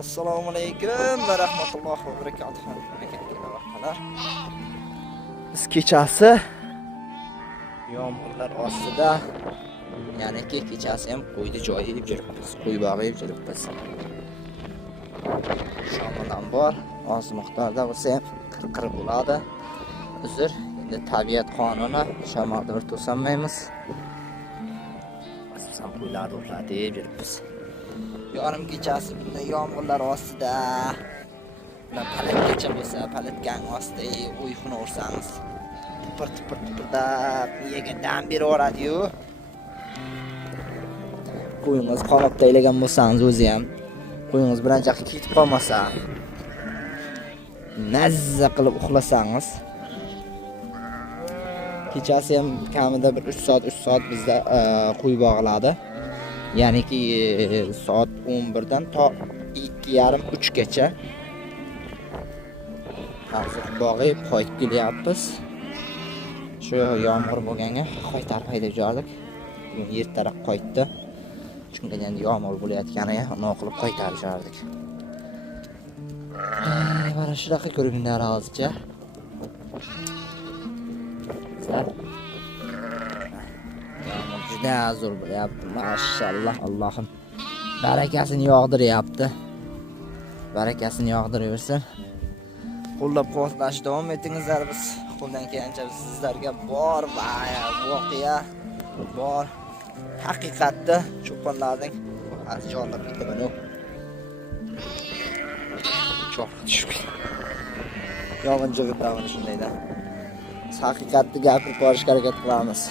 Assalomu alaykum va rahmatullohi va barakatuh. Biz kechasi yomg'irlar ostida, ya'niki kechasi ham qo'yni joyi deb yuribmiz, qo'y bog'i deb yuribmiz. Shomdan bor, oz miqdorda bo'lsa ham qirqir bo'ladi. Uzr, endi tabiat qonuni, shamolda bir to'sanmaymiz. Biz ham qo'ylarni uxlatib deb yuribmiz. Yarim kechasi bunday yomg'irlar ostida, palatgacha bo'lsa, palatgang ostida uyquni ursangiz, tipir-tipir-tipirdab miyaga dam beraveradi-yu. Qo'yingiz qolib taylagan bo'lsangiz o'zi ham, qo'yingiz bilan jaqqa ketib qolmasa, mazza qilib uxlasangiz, kechasi ham kamida bir 3 soat bizda qo'y bog'iladi. Ya'niki soat 11 dan to 2:30 gacha hozir bog'i qo'yib kelyapmiz. Shu yomg'ir bo'lganga qaytarib haydab jordik. Bugun ertaroq qaytdi. Chunki endi yomg'ir bo'layotganiga uni qilib qaytarib jordik. Mana shunaqa ko'ringan hozircha. Juda zo'r bo'lyapti. Mashalloh, Allohim barakasini yog'diryapti. Barakasini yog'diraversin. Qo'llab-quvvatlashda davom etingizlar. Biz qo'ldan kelgancha sizlarga bor voqea, bor haqiqatni cho'ponlarning azjonlab ketaman. Cho'q tushib. Yog'in jig'itamiz shundayda. Haqiqatni gapirib borishga harakat qilamiz.